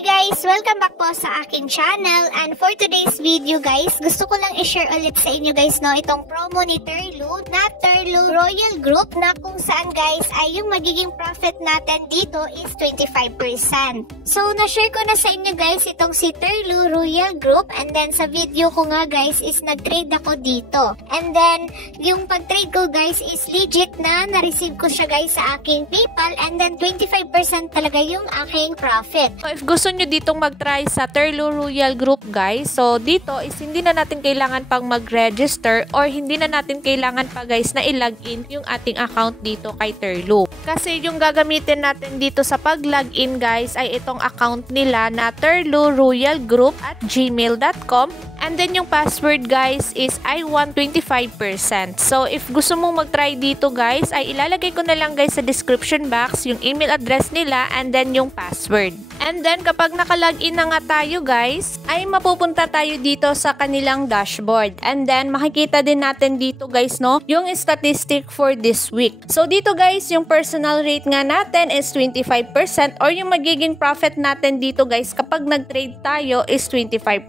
Hi guys! Welcome back po sa aking channel, and for today's video guys, gusto ko lang i-share ulit sa inyo guys no, itong promo ni Terlu na Terlu Royal Group na kung saan guys ay yung magiging profit natin dito is 25%. So na-share ko na sa inyo guys itong si Terlu Royal Group, and then sa video ko nga guys is nag-trade ako dito. And then yung pag-trade ko guys is legit na na-receive ko siya guys sa aking PayPal, and then 25% talaga yung aking profit. So if gusto nyo ditong mag-try sa Terlu Royal Group guys, so dito is hindi na natin kailangan pang mag-register or hindi na natin kailangan pa guys na i-login yung ating account dito kay Terlu. Kasi yung gagamitin natin dito sa pag-login guys ay itong account nila na terluroyalgroup@gmail.com, and then yung password guys is I want 25%. So if gusto mong mag-try dito guys ay ilalagay ko na lang guys sa description box yung email address nila and then yung password. And then kapag naka-login na nga tayo guys, ay mapupunta tayo dito sa kanilang dashboard. And then makikita din natin dito guys no, yung statistic for this week. So dito guys, yung personal rate nga natin is 25% or yung magiging profit natin dito guys kapag nag-trade tayo is 25%.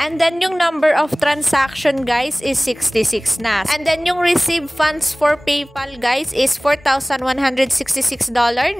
And then yung number of transaction guys is 66 na. And then yung received funds for PayPal guys is $4,166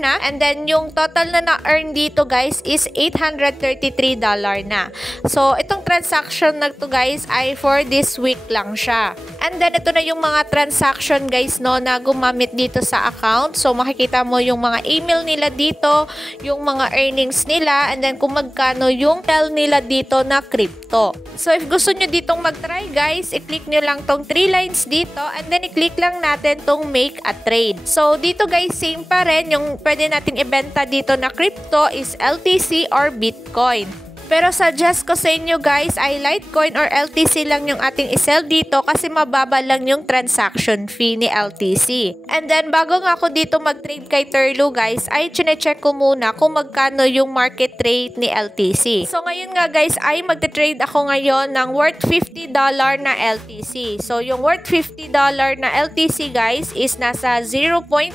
na. And then yung total na na-earn dito guys is $833 na. So itong transaction na to guys ay for this week lang siya. And then ito na yung mga transaction guys no na gumamit dito sa account. So makikita mo yung mga email nila dito, yung mga earnings nila, and then kung magkano yung sell nila dito na crypto. So if gusto nyo ditong mag-try guys, i-click nyo lang tong 3 lines dito, and then i-click lang natin tong make a trade. So dito guys, same pa rin, yung pwede nating ibenta dito na crypto is LTC or Bitcoin. Pero suggest ko sa inyo guys ay Litecoin or LTC lang yung ating isell dito kasi mababa lang yung transaction fee ni LTC. And then bago nga ako dito mag-trade kay Terlu guys, ay chine-check ko muna kung magkano yung market rate ni LTC. So ngayon nga guys ay magte-trade ako ngayon ng worth $50 na LTC. So yung worth $50 na LTC guys is nasa 0.80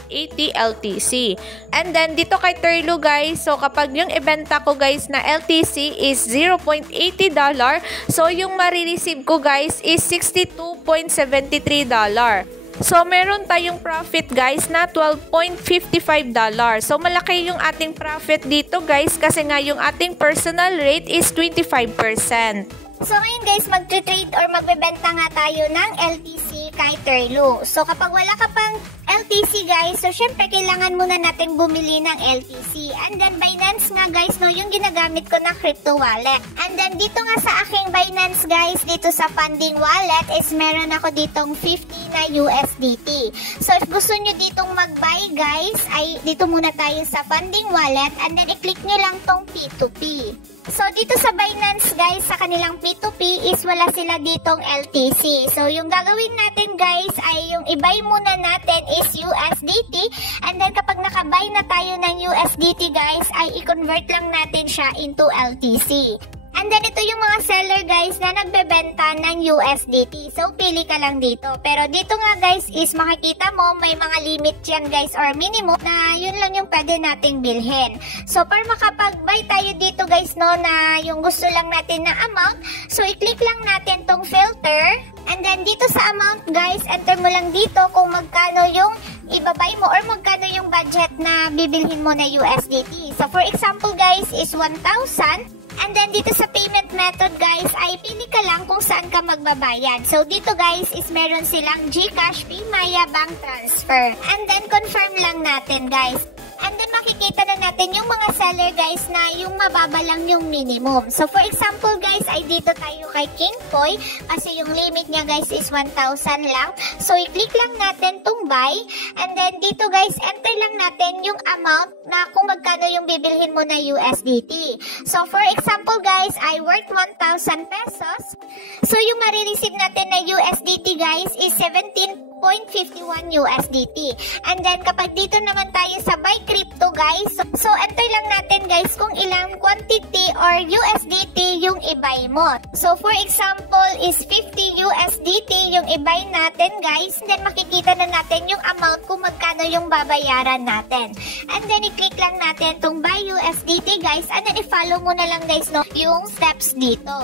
LTC. And then dito kay Terlu guys, so kapag yung ibenta ko guys na LTC is $0.80, so yung marireceive ko guys is $62.73. So meron tayong profit guys na $12.55. So malaki yung ating profit dito guys kasi nga yung ating personal rate is 25%. So ngayon guys, magte-trade or magbebenta nga tayo ng LTC kay Terlu. So kapag wala ka pang LTC guys, so syempre kailangan muna natin bumili ng LTC. And then Binance nga guys no, yung ginagamit ko na crypto wallet. And then dito nga sa aking Binance guys, dito sa funding wallet is meron ako ditong 50 na USDT. So if gusto nyo ditong mag-buy guys, ay dito muna tayo sa funding wallet, and then i-click nyo lang tong P2P. So dito sa Binance guys, sa kanilang P2P is wala sila ditong LTC. So yung gagawin natin guys ay yung i-buy muna natin is USDT, and then kapag naka-buy na tayo ng USDT guys ay i-convert lang natin siya into LTC. And then ito yung mga seller guys na nagbebenta ng USDT. So pili ka lang dito. Pero dito nga guys is makikita mo may mga limit yan guys or minimum na yun lang yung pwede nating bilhin. So para makapag-buy tayo dito guys no na yung gusto lang natin na amount, so i-click lang natin tong filter. And then dito sa amount guys, enter mo lang dito kung magkano yung ibabay mo or magkano yung budget na bibilhin mo na USDT. So for example guys is 1,000. And then dito sa payment method guys ay pili ka lang kung saan ka magbabayad. So dito guys is meron silang GCash, PMaya, bank transfer. And then confirm lang natin guys. And then makikita na natin yung mga seller guys na yung mababa lang yung minimum. So for example guys ay dito tayo kay Kingpoy kasi yung limit niya guys is 1,000 lang. So i-click lang natin tong buy, and then dito guys enter lang natin yung amount na kung magkano yung bibilhin mo na USDT. So for example guys ay worth 1,000 pesos. So yung marireceive natin na USDT guys is 17 0.51 USDT. And then kapag dito naman tayo sa buy crypto guys, so enter lang natin guys kung ilang quantity or USDT yung i-buy mo. So for example is 50 USDT yung i-buy natin guys, and then makikita na natin yung amount kung magkano yung babayaran natin. And then i-click lang natin tong buy USDT guys, and then i-follow mo na lang guys no yung steps dito.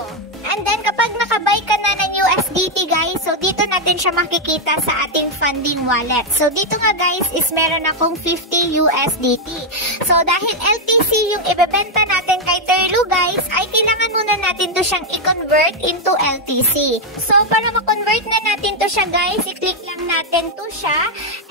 And then kapag nakabuy ka na ng USDT guys, so dito natin siya makikita sa ating funding wallet. So dito nga guys is meron akong 50 USDT. So dahil LTC yung ibebenta natin kay Terlo guys, ay kailangan muna natin to siyang i-convert into LTC. So para ma-convert na natin to siya guys, i-click lang natin to siya,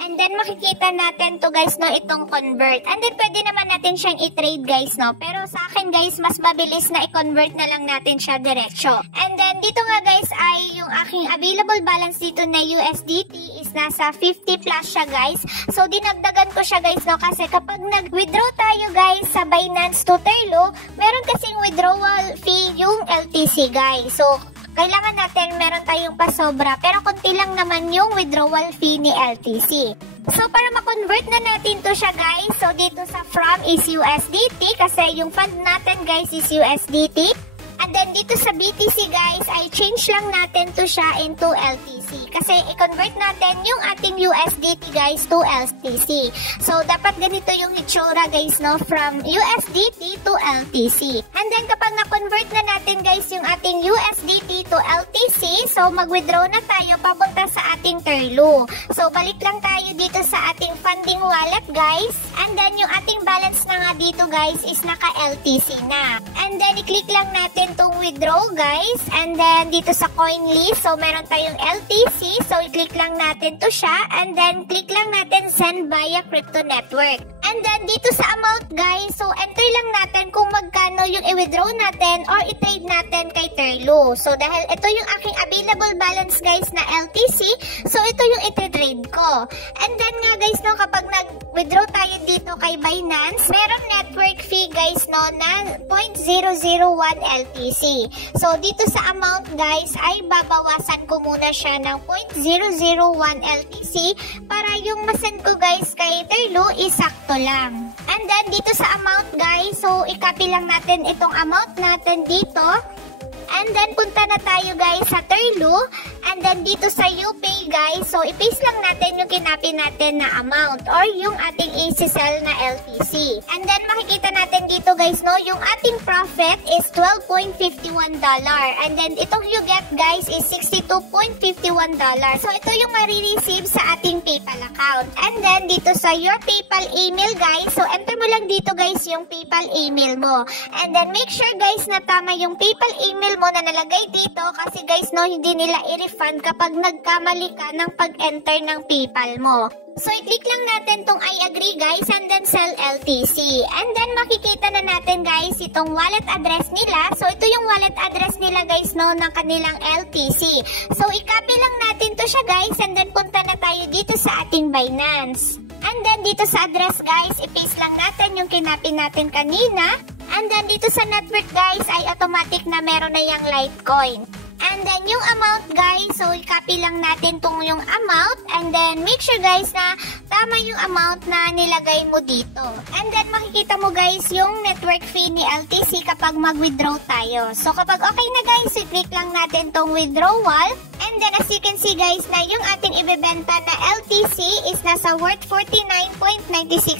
and then makikita natin to guys no itong convert. And then pwede naman natin siyang i-trade guys no, pero sa akin guys mas mabilis na i-convert na lang natin siya diretso. And then dito nga guys ay yung aking available balance dito na USDT is nasa 50 plus siya guys. So dinagdagan ko siya guys no, kasi kapag nag-withdraw tayo guys sa Binance to Terlo, meron kasing withdrawal fee yung LTC guys. So kailangan natin meron tayong pasobra, pero konti lang naman yung withdrawal fee ni LTC. So para ma-convert na natin to siya guys, so dito sa from is USDT kasi yung fund natin guys is USDT. And then dito sa BTC guys, ay change lang natin to siya into LTC. Kasi i-convert natin yung ating USDT guys to LTC. So dapat ganito yung itsura guys no, from USDT to LTC. And then kapag na-convert na natin guys yung ating USDT to LTC, so mag-withdraw na tayo papunta sa ating Terlo. So balik lang tayo dito sa ating funding wallet guys. And then yung ating balance na nga dito guys is naka-LTC na. And then i-click lang natin tong withdraw guys, and then dito sa CoinList, so meron tayong LTC, so i-click lang natin to siya, and then click lang natin send via crypto network. And then dito sa amount guys, so enter lang natin kung magkano yung i-withdraw natin or i-trade natin kay Terlo. So dahil ito yung aking available balance guys na LTC, so ito yung i-trade ko. And then nga guys no, kapag nag-withdraw tayo dito kay Binance, meron network fee guys no na 0.001 LTC. So dito sa amount guys ay babawasan ko muna siya ng 0.001 LTC para yung masend ko guys kay Terlo isakto lang. And then dito sa amount guys, so i-copy lang natin itong amount natin dito. And then punta na tayo guys sa Terlo, and then dito sa UPay guys, so i-paste lang natin yung kinapi natin na amount or yung ating i-sell na LTC. And then makikita natin dito guys no, yung ating profit is $12.51. And then itong you get guys is $62.51. So ito yung marireceive sa ating PayPal account. And then dito sa your PayPal email guys, so enter mo lang dito guys yung PayPal email mo. And then make sure guys na tama yung PayPal email mo na nalagay dito, kasi guys no, hindi nila i-refund kapag nagkamali ka ng pag-enter ng PayPal mo. So i-click lang natin tong I agree guys, and then sell LTC. And then makikita na natin guys itong wallet address nila. So ito yung wallet address nila guys no, ng kanilang LTC. So i-copy lang natin to siya guys, and then punta na tayo dito sa ating Binance. And then dito sa address guys, i-paste lang natin yung kinapi natin kanina. And then dito sa network guys ay automatic na meron na yung Litecoin. And then yung amount guys, so i-copy lang natin tong yung amount, and then make sure guys na tama yung amount na nilagay mo dito. And then makikita mo guys yung network fee ni LTC kapag mag-withdraw tayo. So kapag okay na guys, i-click lang natin tong withdrawal. And then as you can see guys na yung ating ibebenta na LTC is nasa worth $49.96.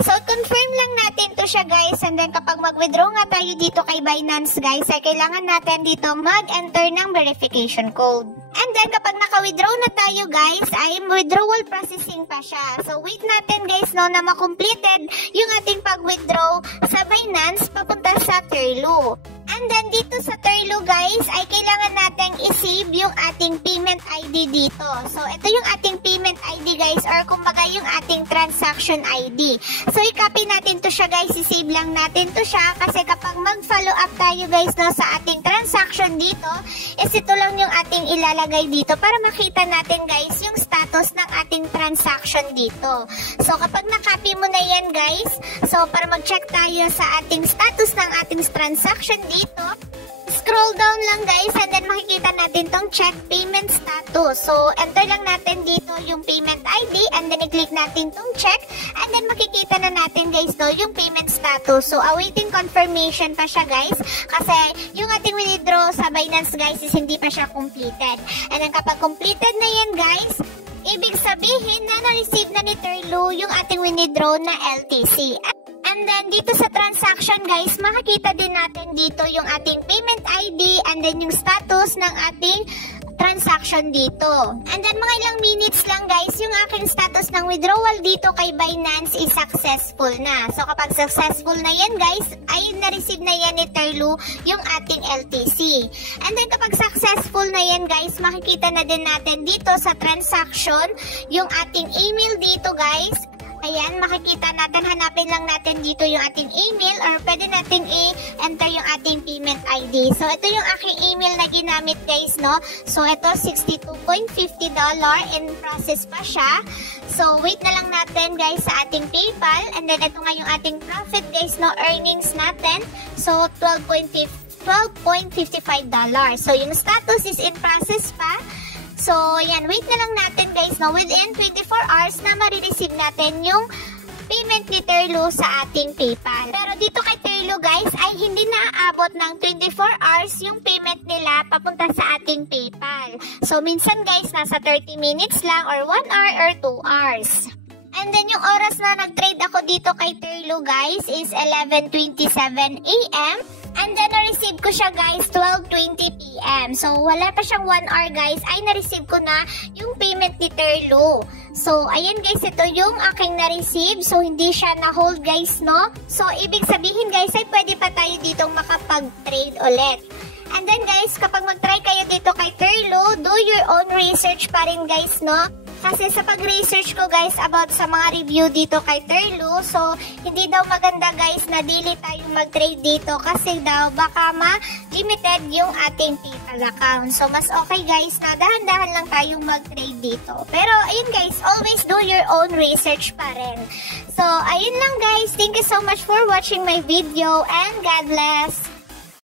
So confirm lang natin to siya guys, and then kapag mag-withdraw nga tayo dito kay Binance guys, ay kailangan natin dito mag-enter ng verification code. And then kapag naka-withdraw na tayo guys, ay withdrawal processing pa siya. So wait natin guys no na ma-completed yung ating pag-withdraw sa Binance papunta sa Terlo. And then dito sa Terlo guys ay kailangan natin i-save yung ating payment ID dito. So ito yung ating payment ID guys, or kumbaga yung ating transaction ID. So i-copy natin to siya guys, i-save lang natin to siya, kasi kapag mag-follow up tayo guys no, sa ating transaction dito, is ito lang yung ating ilalagay dito para makita natin guys yung status ng ating transaction dito. So kapag na-copy mo na yan guys, so para mag-check tayo sa ating status ng ating transaction dito, Scroll down lang guys and then makikita natin tong check payment status. So, enter lang natin dito yung payment ID and then i-click natin tong check and then makikita na natin guys no, yung payment status. So, awaiting confirmation pa siya guys kasi yung ating withdraw sa Binance guys is hindi pa siya completed. And then kapag completed na yan guys, ibig sabihin na na-receive na ni Terlu yung ating withdraw na LTC. And then, dito sa transaction guys, makikita din natin dito yung ating payment ID and then yung status ng ating transaction dito. And then, mga ilang minutes lang guys, yung aking status ng withdrawal dito kay Binance is successful na. So, kapag successful na yan guys, ay na-receive na yan ni Terlu yung ating LTC. And then, kapag successful na yan guys, makikita na din natin dito sa transaction yung ating email dito guys. Ayan, makikita natin, hanapin lang natin dito yung ating email or pwede nating i-enter yung ating payment ID. So, ito yung aking email na ginamit guys, no? So, ito $62.50 in process pa siya. So, wait na lang natin guys sa ating PayPal. And then, ito nga yung ating profit guys, no? Earnings natin. So, $12.55. So, yung status is in process pa. So, yan, wait na lang natin guys, no? Within 24 hours na marireceive natin yung payment ni Terlu sa ating PayPal. Pero dito kay Terlu guys, ay hindi naaabot ng 24 hours yung payment nila papunta sa ating PayPal. So, minsan guys, nasa 30 minutes lang or 1 hour or 2 hours. And then, yung oras na nag-trade ako dito kay Terlu guys is 11:27 AM. And then, na-receive ko siya guys 12:20 PM. So, wala pa siyang 1 hour guys, ay na-receive ko na yung payment ni Terlu. So, ayan guys, ito yung aking na-receive. So, hindi siya na-hold guys, no? So, ibig sabihin guys, ay pwede pa tayo ditong makapag-trade ulit. And then guys, kapag mag-try kayo dito kay Terlu, do your own research pa rin guys, no? Kasi sa pag-research ko guys about sa mga review dito kay Terlu, so hindi daw maganda guys na daily tayo mag-trade dito kasi daw baka ma-limited yung ating PayPal account. So mas okay guys na dahan-dahan lang tayong mag-trade dito. Pero ayun guys, always do your own research pa rin. So ayun lang guys, thank you so much for watching my video and God bless!